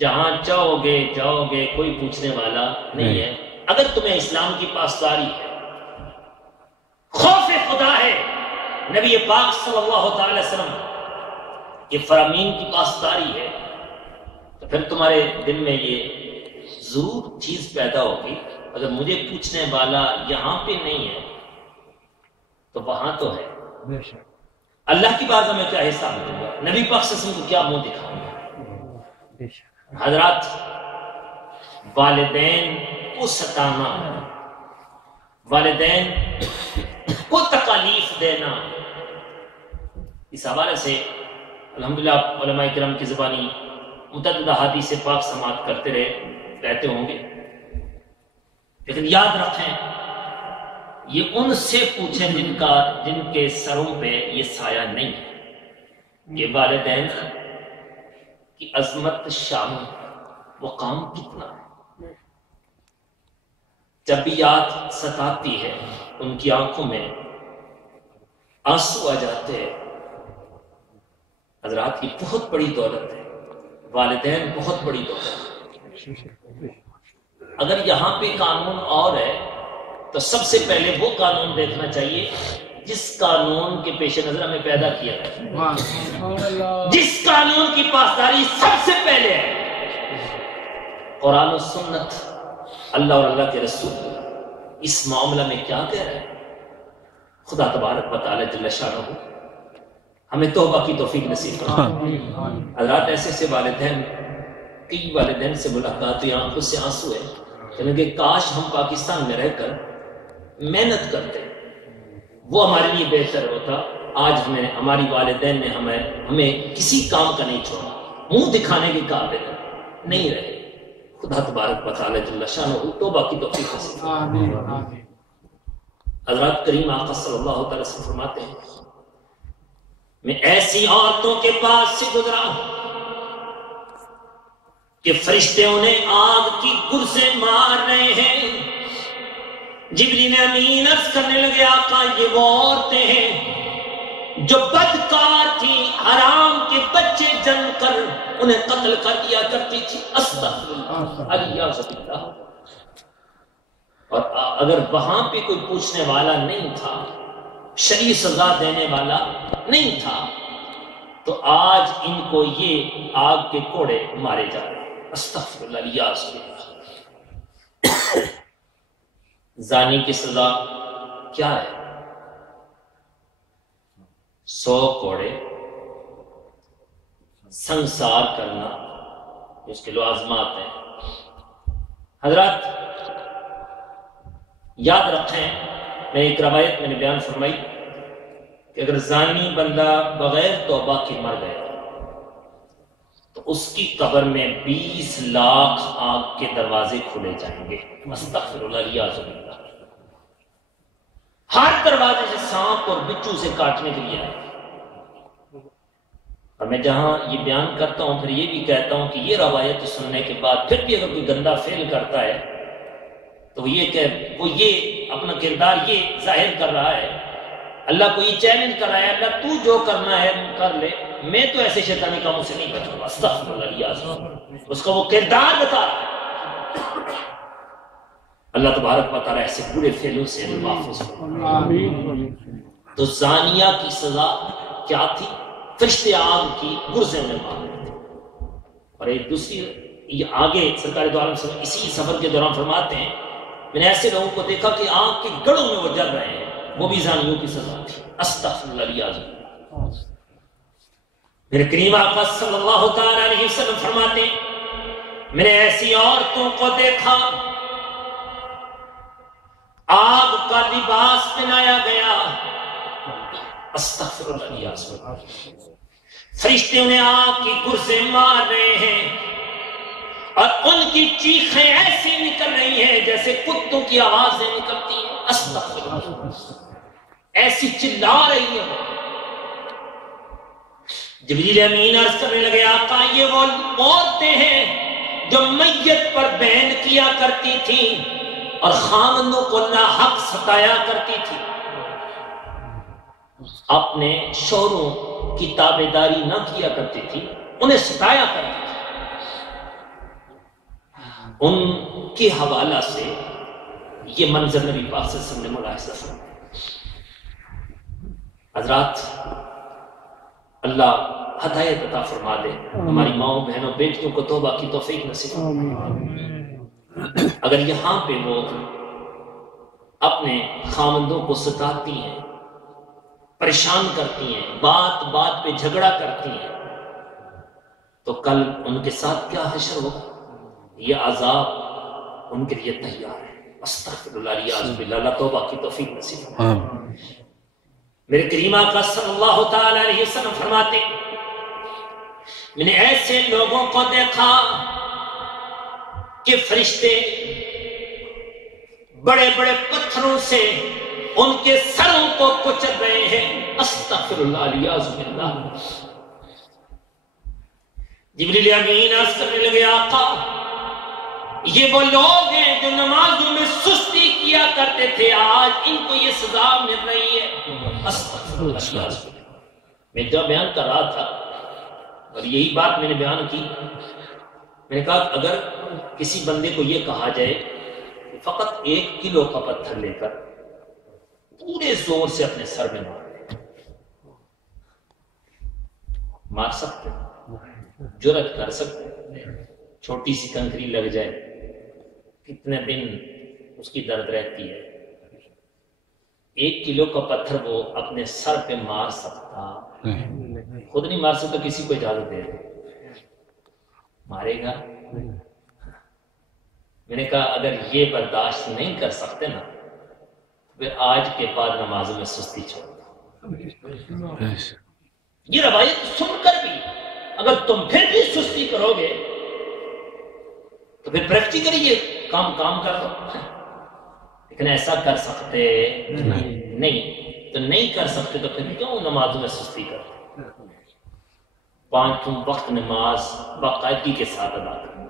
جہاں جاؤ گے کوئی پوچھنے والا نہیں ہے۔ اگر تمہیں اسلام کی پاسداری ہے، خوف خدا ہے، نبی پاک صلی اللہ تعالی وسلم کے فرامین کی پاسداری ہے، تو پھر تمہارے دل میں یہ ضرور چیز پیدا ہوگی، اگر مجھے پوچھنے والا یہاں پہ نہیں ہے تو وہاں تو ہے۔ اللہ کی بات میں کیا حصہ دوں گا، نبی پاک صلی اللہ علیہ وسلم کو کیا منہ دکھاؤں گا۔ حضرات، والدین کو ستانا، والدین کو تکالیف دینا، اس حوالے سے الحمدللہ علماء کرام کی زبانی متعدد احادیث پاک سماعت کرتے رہتے ہوں گے، لیکن یاد رکھیں یہ ان سے پوچھیں جن کے سروں پہ یہ سایہ نہیں ہے کہ والدین کی عظمت، شان، مقام کتنا ہے۔ جب بھی یاد ستاتی ہے ان کی آنکھوں میں آنسو آ جاتے ہیں۔ حضرات، کی بہت بڑی دولت ہے، والدین بہت بڑی دولت ہے۔ اگر یہاں پہ قانون اور ہے تو سب سے پہلے وہ قانون دیکھنا چاہیے جس قانون کے پیش نظر ہمیں پیدا کیا ہے، جس قانون کی پاسداری سب سے پہلے ہے۔ قرآن و سنت، اللہ اور اللہ کے رسول اس معاملہ میں کیا کہہ رہے ہیں۔ خدا تبارک و تعالی جل شانہ ہمیں توبہ کی توفیق نصیب فرمائے۔ حضرات، ایسے والدین، کئی والدین سے ملاقات ہوئی، آنکھوں سے آنسو ہے کہ کاش ہم پاکستان میں رہ کر محنت کرتے، وہ ہمارے لیے بہتر ہوتا۔ آج ہماری والدین نے ہمیں کسی کام کا نہیں چھوڑا، منہ دکھانے کے قابل نہیں رہے۔ خدا تبارک و تعالی جل شانہ توبہ کی توفیق نصیب فرمائے۔ حضرات، کریم آقا صلی اللہ تعالی وسلم فرماتے ہیں، میں ایسی عورتوں کے پاس سے گزرا ہوں کہ فرشتے انہیں آگ کی گرزیں مار رہے ہیں۔ جبریل امین عرض کرنے لگے، آقا یہ وہ عورتیں ہیں جو بدکار تھی، حرام کے بچے جن کر انہیں قتل کر دیا کرتی تھی۔ استغفر اللہ۔ اور اگر وہاں پہ کوئی پوچھنے والا نہیں تھا، شرعی سزا دینے والا نہیں تھا، تو آج ان کو یہ آگ کے کوڑے مارے جا رہے ہیں۔ استغفر اللہ۔ زانی کی سزا کیا ہے؟ 100 کوڑے، سنسار کرنا، اس کے لوازمات ہیں۔ حضرات، یاد رکھیں، میں ایک روایت میں نے بیان فرمائی کہ اگر زانی بندہ بغیر توبہ کے مر گیا تو اس کی قبر میں 20 لاکھ آگ کے دروازے کھلے جائیں گے۔ استغفر اللہ۔ ہر دروازے سے سانپ اور بچھو سے کاٹنے کے لیے آئے۔ اور میں جہاں یہ بیان کرتا ہوں پھر یہ بھی کہتا ہوں کہ یہ روایت سننے کے بعد پھر بھی اگر کوئی گندا فعل کرتا ہے تو وہ یہ اپنا کردار یہ ظاہر کر رہا ہے، اللہ کو یہ چیلنج کر رہا ہے، اللہ تو جو کرنا ہے کر لے، میں تو ایسے شیطانی کاموں سے نہیں بچوں گا۔ استغفر اللہ۔ اس کا وہ کردار بتا رہا ہے۔ اللہ تبارک و تعالیٰ ایسے برے فعلوں سے محفوظ آمین۔ تو زانیہ کی سزا کیا تھی؟ فرشتے آگ کی گرزیں میں مار رہے تھے۔ اور ایک دوسری یہ آگے سرکار دو عالم صلی اللہ علیہ وسلم اسی سفر کے دوران فرماتے ہیں میں نے ایسے لوگوں کو دیکھا کہ آنکھ کے گڑوں میں وہ جل رہے ہیں، وہ بھی زانیوں کی سزا تھی۔ استغفر اللہ العظیم۔ میرے کریم آقا صلی اللہ تعالی علیہ وسلم فرماتے ہیں میں نے ایسی عورتوں کو دیکھا آگ کا لباس پہنایا گیا، استغفر اللہ العظیم، فرشتے انہیں آگ کی گرزیں مار رہے ہیں اور ان کی چیخیں ایسی نکل رہی ہیں جیسے کتوں کی آوازیں نکلتی ہیں، استغفر اللہ، ایسی چلا رہی ہیں۔ جبریل امین عرض کرنے لگے آقا یہ وہ عورتیں ہیں جو میت پر بہن کیا کرتی تھیں اور خامندوں کو ناحق ستایا کرتی تھی، اپنے شوہروں کی تابعداری نہ کیا کرتی تھی، انہیں ستایا کرتی تھی۔ ان کے حوالہ سے یہ منظر نبی پاک صلی اللہ علیہ وسلم نے ملاحظہ فرمایا۔ حضرات اللہ ہدایت عطا فرما دے، ہماری ماؤں بہنوں بیٹیوں کو توبہ کی توفیق نصیب فرمائے۔ اگر یہاں پہ وہ اپنے خامندوں کو ستاتی ہیں، پریشان کرتی ہیں، بات بات پہ جھگڑا کرتی ہیں، تو کل ان کے ساتھ کیا حشر ہوگا؟ یہ عذاب ان کے لیے تیار ہے۔ استغفر اللہ العظیم باللہ، اللہ توبہ کی توفیق نصیب فرمائے۔ میرے کریم آقا صلی اللہ تعالی علیہ وسلم فرماتے میں نے ایسے لوگوں کو دیکھا کہ فرشتے بڑے بڑے پتھروں سے ان کے سروں کو کچل رہے ہیں، استغفر اللہ العظیم باللہ۔ جبریل امین عرض کرنے لگے آقا یہ وہ لوگ ہیں جو نمازوں میں سستی کیا کرتے تھے، آج ان کو یہ سزا مل رہی ہے، استغفر اللہ۔ میں جب بیان کر رہا تھا اور یہی بات میں نے بیان کی، میں نے کہا اگر کسی بندے کو یہ کہا جائے کہ فقط 1 کلو کا پتھر لے کر پورے زور سے اپنے سر میں مار سکتے، جرأت کر سکتے، چھوٹی سی کنکری لگ جائے کتنے دن اس کی درد رہتی ہے، 1 کلو کا پتھر وہ اپنے سر پہ مار سکتا، خود نہیں مار سکتا، کسی کو اجازت دے دے مارے گا؟ میں نے کہا اگر یہ برداشت نہیں کر سکتے نا پھر آج کے بعد نمازوں میں سستی چھوڑ دو۔ یہ روایت سن کر بھی اگر تم پھر بھی سستی کرو گے تو پھر پریکٹیکلی یہ کام کر دو، لیکن ایسا کر سکتے نہیں، تو نہیں کر سکتے تو پھر کیوں نمازوں میں سستی کرتے؟ 5 وقت نماز باقاعدگی کے ساتھ ادا کرنا،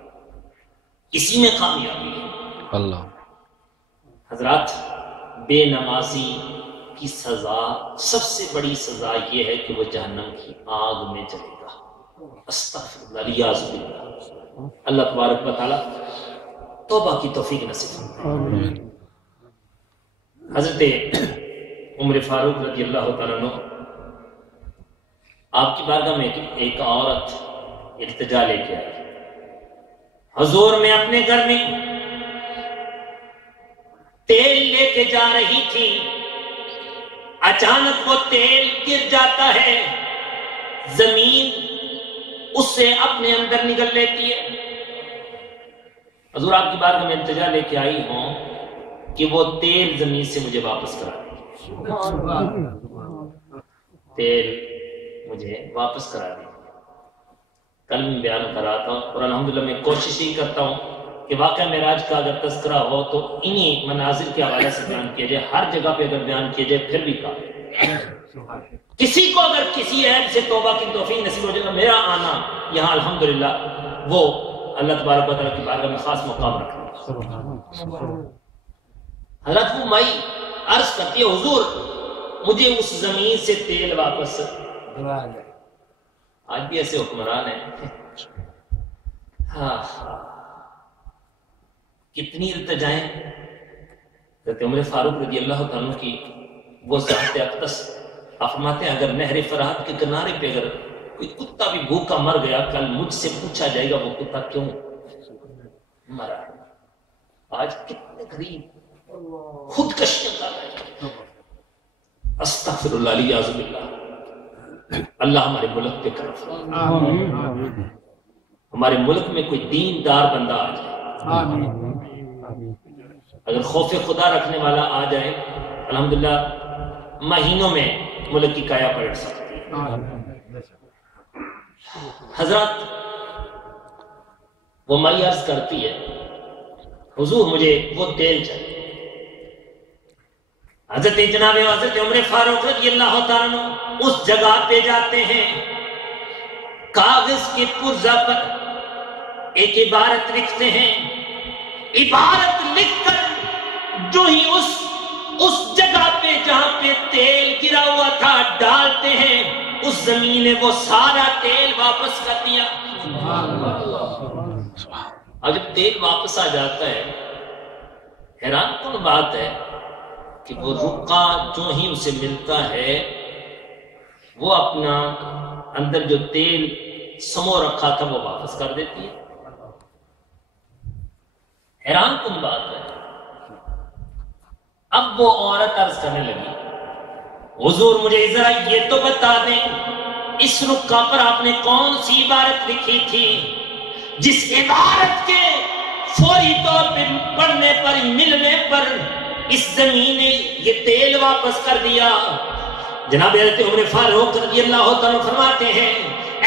اسی میں کامیابی ہے۔ اللہ حضرات بے نمازی کی سزا، سب سے بڑی سزا یہ ہے کہ وہ جہنم کی آگ میں جلے گا، استغفر اللہ العظیم باللہ۔ اللہ تبارک و تعالی توبہ کی توفیق نصیب فرمائے۔ حضرت عمر فاروق رضی اللہ تعالیٰ عنہ آپ کی بارگاہ میں ایک عورت التجا لے کے آئی، حضور میں اپنے گھر میں تیل لے کے جا رہی تھی، اچانک وہ تیل گر جاتا ہے، زمین اس سے اپنے اندر نگل لیتی ہے۔ حضور آپ کی بارگاہ میں التجا لے کے آئی ہوں کہ وہ تیل زمین سے مجھے واپس کرا دیں، تیل مجھے واپس کرا دیں۔ کل میں بیان کر رہا تھا اور الحمدللہ میں کوشش ہی کرتا ہوں کہ واقعہ معراج کا اگر تذکرہ ہو تو انہی مناظر کے حوالے سے بیان کیا جائے، ہر جگہ پہ اگر بیان کیا جائے پھر بھی کافی۔ کسی کو اگر کسی عیب سے توبہ کی توفیق نصیب ہو جائے، میرا آنا یہاں الحمدللہ وہ اللہ تبارک و تعالیٰ کی بارگاہ میں خاص مقام رکھتا ہے۔ حضرت وہ مائی عرض کرتی ہے حضور مجھے اس زمین سے تیل واپس، آج بھی ایسے حکمران ہیں، ہاں کتنی التجائیں۔ حضرت عمر فاروق رضی اللہ تعالیٰ کی وہ ذات اقدس فرماتے ہیں اگر نہر فرات کے کنارے پہ اگر کوئی کتا بھی بھوکا مر گیا، کل مجھ سے پوچھا جائے گا وہ کتا کیوں مرا. آج کتنے غریب خودکشیاں کر رہے ہیں. استغفر اللہ علیہ باللہ. اللہ ہمارے ملک پہ کرم فرمائے. ہمارے ملک میں کوئی دیندار بندہ آ جائے, اگر خوف خدا رکھنے والا آ جائے, الحمدللہ مہینوں میں ملک کی کایا پلٹ سکتی ہے. حضرات, وہ مائی عرض کرتی ہے حضور مجھے وہ تیل چاہیے. حضرت جناب حضرت عمر فاروق رضی اللہ تعالیٰ اس جگہ پہ جاتے ہیں, کاغذ کے پرزہ پر ایک عبارت لکھتے ہیں. عبارت لکھ کر جو ہی اس جگہ پہ جہاں پہ تیل گرا ہوا تھا ڈالتے ہیں, اس زمین نے وہ سارا تیل واپس کر دیا. اور جب تیل واپس آ جاتا ہے, حیران کن بات ہے کہ وہ رکا جو ہی اسے ملتا ہے وہ اپنا اندر جو تیل سمو رکھا تھا وہ واپس کر دیتی ہے. حیران کن بات ہے. اب وہ عورت عرض کرنے لگی حضور مجھے ذرا یہ تو بتا دیں اس رکا پر آپ نے کون سی عبارت لکھی تھی جس عبارت کے فوری طور پہ پڑھنے پر ملنے پر اس زمین نے یہ تیل واپس کر دیا. جناب حضرت عمر فاروق رضی اللہ تعالیٰ فرماتے ہیں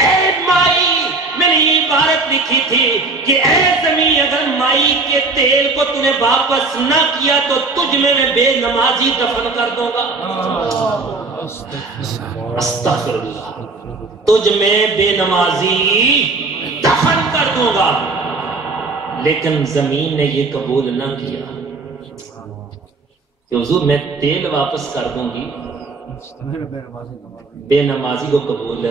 اے مائی میں نے یہ عبارت لکھی تھی کہ اے زمین اگر مائی کے تیل کو تو نے واپس نہ کیا تو تجھ میں بے نمازی دفن کر دوں گا. استغفر اللہ. تجھ میں بے نمازی دفن کر دوں گا. لیکن زمین نے یہ قبول نہ کیا کہ حضور میں تیل واپس کر دوں گی, بے نمازی کو قبول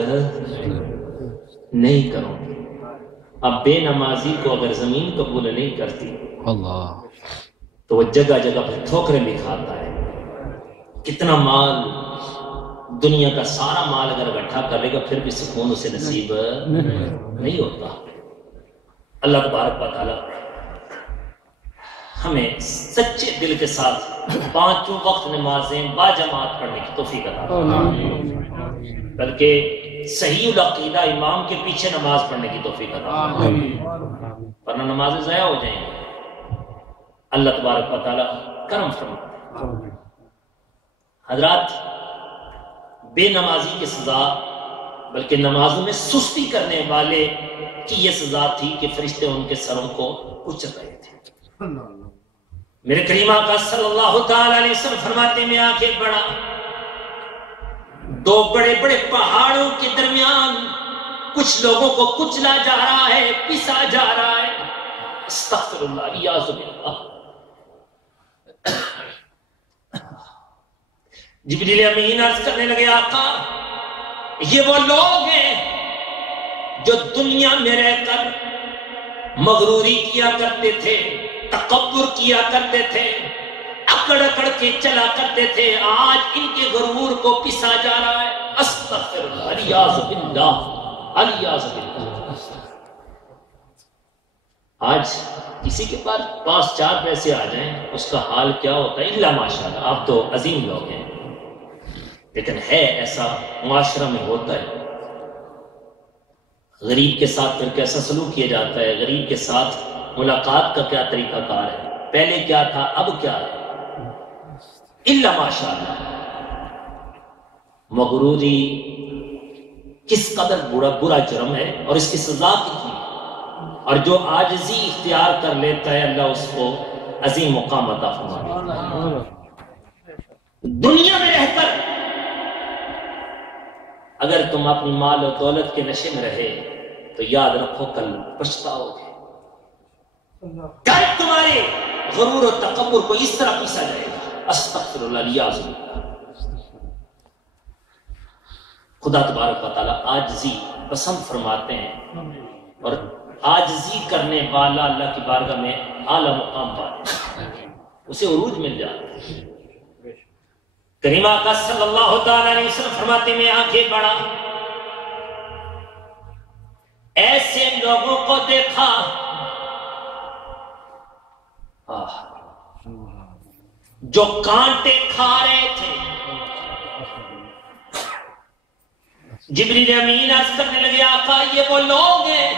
نہیں کروں گی. اب بے نمازی کو اگر زمین قبول نہیں کرتی اللہ تو وہ جگہ جگہ پہ ٹھوکریں بھی کھاتا ہے. کتنا مال, دنیا کا سارا مال اگر اکٹھا کر لے گا پھر بھی سکون اسے نصیب نہیں ہوتا. اللہ تبارک و تعالی ہمیں سچے دل کے ساتھ پانچوں وقت نمازیں باجماعت پڑھنے کی توفیق عطا فرمائے, بلکہ صحیح العقیدہ امام کے پیچھے نماز پڑھنے کی توفیق عطا فرمائے, ورنہ نمازیں ضائع ہو جائیں گی. اللہ تبارک و تعالی کرم فرمائے. حضرات, بے نمازی کی سزا بلکہ نمازوں میں سستی کرنے والے کی یہ سزا تھی کہ فرشتے ان کے سروں کو کچل رہے تھے. میرے کریم آقا صلی اللہ تعالی علیہ وسلم فرماتے میں آنکھیں بڑا, دو بڑے بڑے پہاڑوں کے درمیان کچھ لوگوں کو کچلا جا رہا ہے, پسا جا رہا ہے. استغفر اللہ علیہ باللہ. جبریل امین عرض کرنے لگے آقا یہ وہ لوگ ہیں جو دنیا میں رہ کر مغروری کیا کرتے تھے, تکبر کیا کرتے تھے, اکڑ اکڑ کے چلا کرتے تھے, آج ان کے غرور کو پسا جا رہا ہے. استغفر اللہ علیاذ باللہ علیاذ باللہ. آج کسی کے پاس 4 پیسے آ جائیں اس کا حال کیا ہوتا ہے, الا ماشاءاللہ آپ تو عظیم لوگ ہیں, لیکن ہے ایسا معاشرہ میں ہوتا ہے. غریب کے ساتھ پھر کیسا سلوک کیا جاتا ہے, غریب کے ساتھ ملاقات کا کیا طریقہ کار ہے, پہلے کیا تھا اب کیا ہے. الا ماشاءاللہ. مغروری کس قدر برا جرم ہے اور اس کی سزا کتنی ہے, اور جو عاجزی اختیار کر لیتا ہے اللہ اس کو عظیم مقام عطا فرماتا ہے. دنیا میں رہ کر اگر تم اپنی مال و دولت کے نشے میں رہے تو یاد رکھو کل پچھتاؤ گے. کل تمہارے غرور و تکبر کو اس طرح پیسا جائے گا. استغفر اللہ علیہ باللہ. خدا تبارک و تعالی عاجزی پسند فرماتے ہیں, اور عاجزی کرنے والا اللہ کی بارگاہ میں اعلیٰ مقام پاتا ہے, اسے عروج مل جاتا ہے. کریم آقا صلی اللہ تعالی علیہ وسلم فرماتے میں آنکھیں بڑا, ایسے لوگوں کو دیکھا جو کانٹے کھا رہے تھے. جبریل امین عرض کرنے لگے آقا یہ وہ لوگ ہیں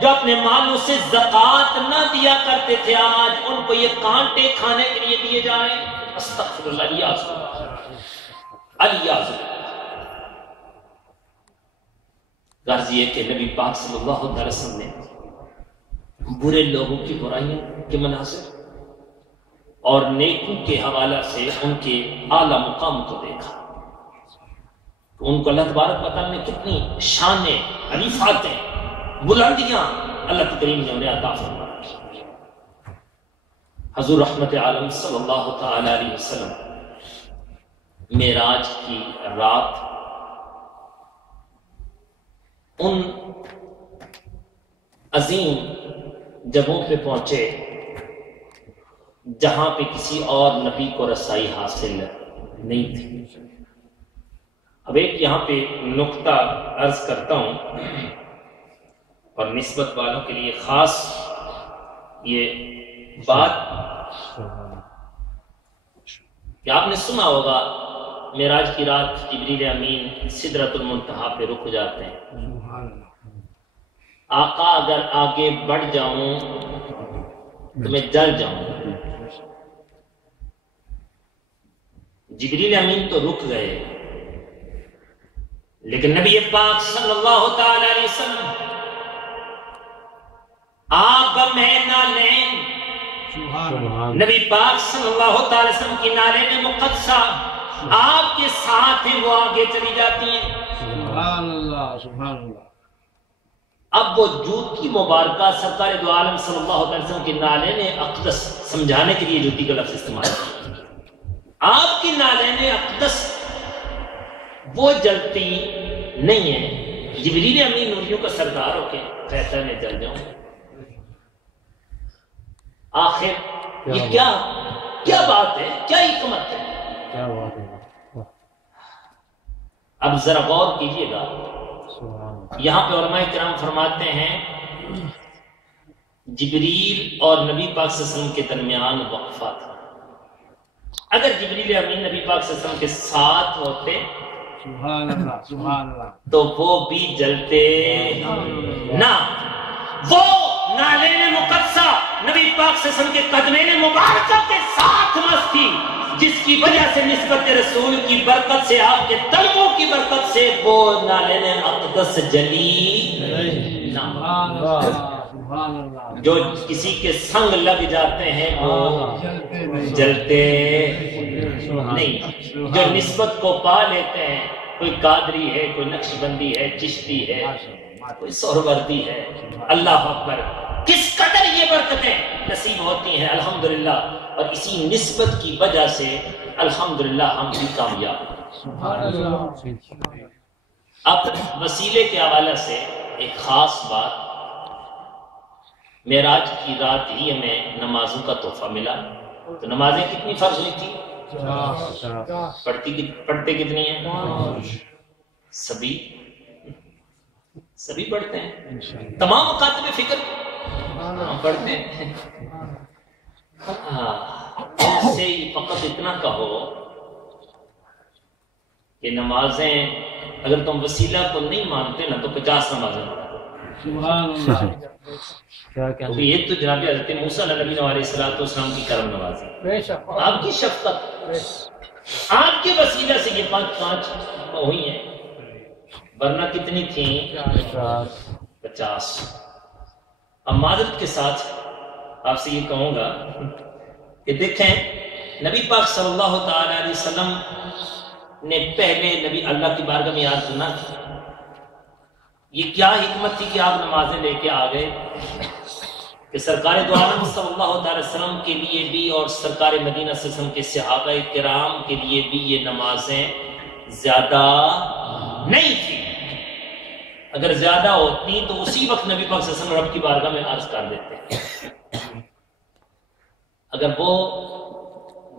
جو اپنے مالوں سے زکوٰۃ نہ دیا کرتے تھے، آج ان کو یہ کانٹے کھانے کے لیے دیے جا رہے ہیں. استغفر اللہ علیہ. غرض یہ کہ نبی پاک صلی اللہ علیہ وسلم نے برے لوگوں کی برائیوں کے مناظر اور نیکوں کے حوالہ سے ان کے اعلیٰ مقام کو دیکھا. ان کو اللہ تبارک و تعالیٰ نے کتنی شانیں، عریفاتیں، بلندیاں اللہ کریم نے انہیں عطا فرمائی. حضور رحمت عالم صلی اللہ تعالی علیہ وسلم معراج کی رات ان عظیم جگہوں پہ پہنچے جہاں پہ کسی اور نبی کو رسائی حاصل نہیں تھی. اب ایک یہاں پہ نقطہ عرض کرتا ہوں اور نسبت والوں کے لیے خاص یہ بات کہ آپ نے سنا ہوگا معراج کی رات جبریل امین سدرۃ المنتہا پہ رک جاتے ہیں. آقا اگر آگے بڑھ جاؤں تو میں جل جاؤں. جبریل امین تو رک گئے لیکن نبی پاک صلی اللہ تعالی علیہ وسلم آب میں نالین، نبی پاک صلی اللہ تعالی وسلم کی نالین مقدسہ آپ کے ساتھ ہیں، وہ آگے چلی جاتی ہیں. سبحان اللہ سبحان اللہ. اب وہ جوتی مبارکہ سرکار دو عالم صلی اللہ علیہ وسلم کی نالین اقدس سمجھانے کے لیے جوتی کا لفظ استعمال کیا. آپ کی نالین اقدس وہ جلتی نہیں ہے. جبریل امین نوریوں کا سردار ہو کے کہتا ہے میں جل جاؤں. آخر یہ کیا بات ہے، کیا حکمت ہے؟ اب ذرا غور کیجئے گا. یہاں پہ علماء کرام فرماتے ہیں جبریل اور نبی پاک صلی اللہ علیہ وسلم کے درمیان وقفہ تھا. اگر جبریل امین نبی پاک صلی اللہ علیہ وسلم کے ساتھ ہوتے سبحان اللہ سبحان اللہ تو وہ بھی جلتے نہ. وہ نالین مقدسہ نبی پاک صلی اللہ علیہ وسلم کے قدمین مبارکہ کے ساتھ مست تھی، جس کی وجہ سے نسبت رسول کی برکت سے، آپ کے طلبوں کی برکت سے وہ نالین اقدس جلی نہ. سبحان اللہ. جو کسی کے سنگ لگ جاتے ہیں وہ جلتے نہیں. جو نسبت کو پا لیتے ہیں، کوئی قادری ہے، کوئی نقش بندی ہے، چشتی ہے، کوئی سہروردی ہے، اللہ اکبر، کس قدر یہ برکتیں نصیب ہوتی ہیں الحمدللہ. اور اسی نسبت کی وجہ سے الحمدللہ ہم بھی کامیاب. اب وسیلے کے حوالے سے ایک خاص بات، معراج کی رات ہی ہمیں نمازوں کا تحفہ ملا. تو نمازیں کتنی فرض ہوئی تھی؟ پڑھتے کتنی ہیں؟ سبھی پڑھتے ہیں. تمام مکاتب فکر ہم پڑھتے ہیں. ان سے فقط اتنا کہو کہ نمازیں اگر تم وسیلہ کو نہیں مانتے نا تو 50 نمازیں پڑھو. کیونکہ یہ تو جناب حضرت موسیٰ علیہ السلام کی کرم نوازی، آپ کی شفقت، آپ کے وسیلہ سے یہ 5 ہوئی ہیں. ورنہ کتنی تھیں؟ 50. اب معذرت کے ساتھ آپ سے یہ کہوں گا کہ دیکھیں نبی پاک صلی اللہ تعالی علیہ وسلم نے پہلے نبی اللہ کی بارگاہ میں یاد نہ کی. یہ کیا حکمت تھی کہ آپ نمازیں لے کے آ گئے کہ سرکار دو عالم صلی اللہ تعالی وسلم کے لیے بھی اور سرکار مدینہ صلی اللہ علیہ وسلم کے صحابہ کرام کے لیے بھی یہ نمازیں زیادہ نہیں تھی. اگر زیادہ ہوتی تو اسی وقت نبی پاک صلی اللہ علیہ وسلم رب کی بارگاہ میں عرض کر دیتے. اگر وہ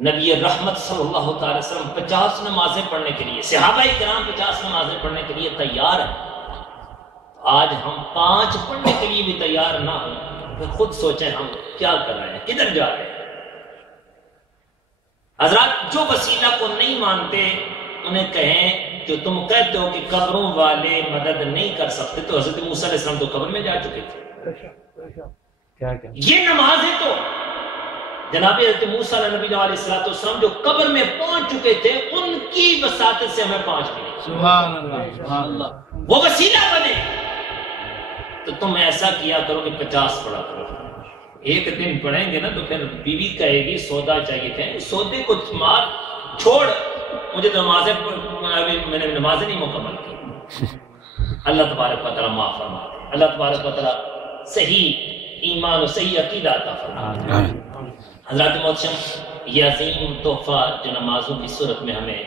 نبی رحمت صلی اللہ تعالی وسلم 50 نمازیں پڑھنے کے لیے، صحابہ کرام 50 نمازیں پڑھنے کے لیے تیار ہیں، آج ہم 5 پڑھنے کے لیے بھی تیار نہ ہوں پھر خود سوچیں ہم کیا کر رہے ہیں، کدھر جا رہے ہیں۔ حضرات جو وسیلہ کو نہیں مانتے انہیں کہیں جو تم کہتے ہو کہ قبروں والے مدد نہیں کر سکتے، تو حضرت موسیٰ علیہ السلام تو قبر میں جا چکے تھے۔ یہ نماز ہے تو جناب حضرت موسیٰ علیہ السلام جو قبر میں پہنچ چکے تھے، ان کی وساطت سے ہمیں 5 ملے۔ سبحان اللہ سبحان اللہ۔ وہ وسیلہ بنے تو تم ایسا کیا کرو کہ 50 پڑھا کرو۔ ایک دن پڑھیں گے نا تو پھر بیوی کہے گی سودا چاہیے تھے، سودے کو مار چھوڑ، مجھے تو میں نے نمازیں نہیں مکمل کی۔ اللہ تبارک و تعالیٰ معاف فرمائے، اللہ تبارک و تعالیٰ صحیح ایمان و صحیح عقیدہ عطا فرمائے۔ حضرات محترم، یہ عظیم تحفہ جو نمازوں کی صورت میں ہمیں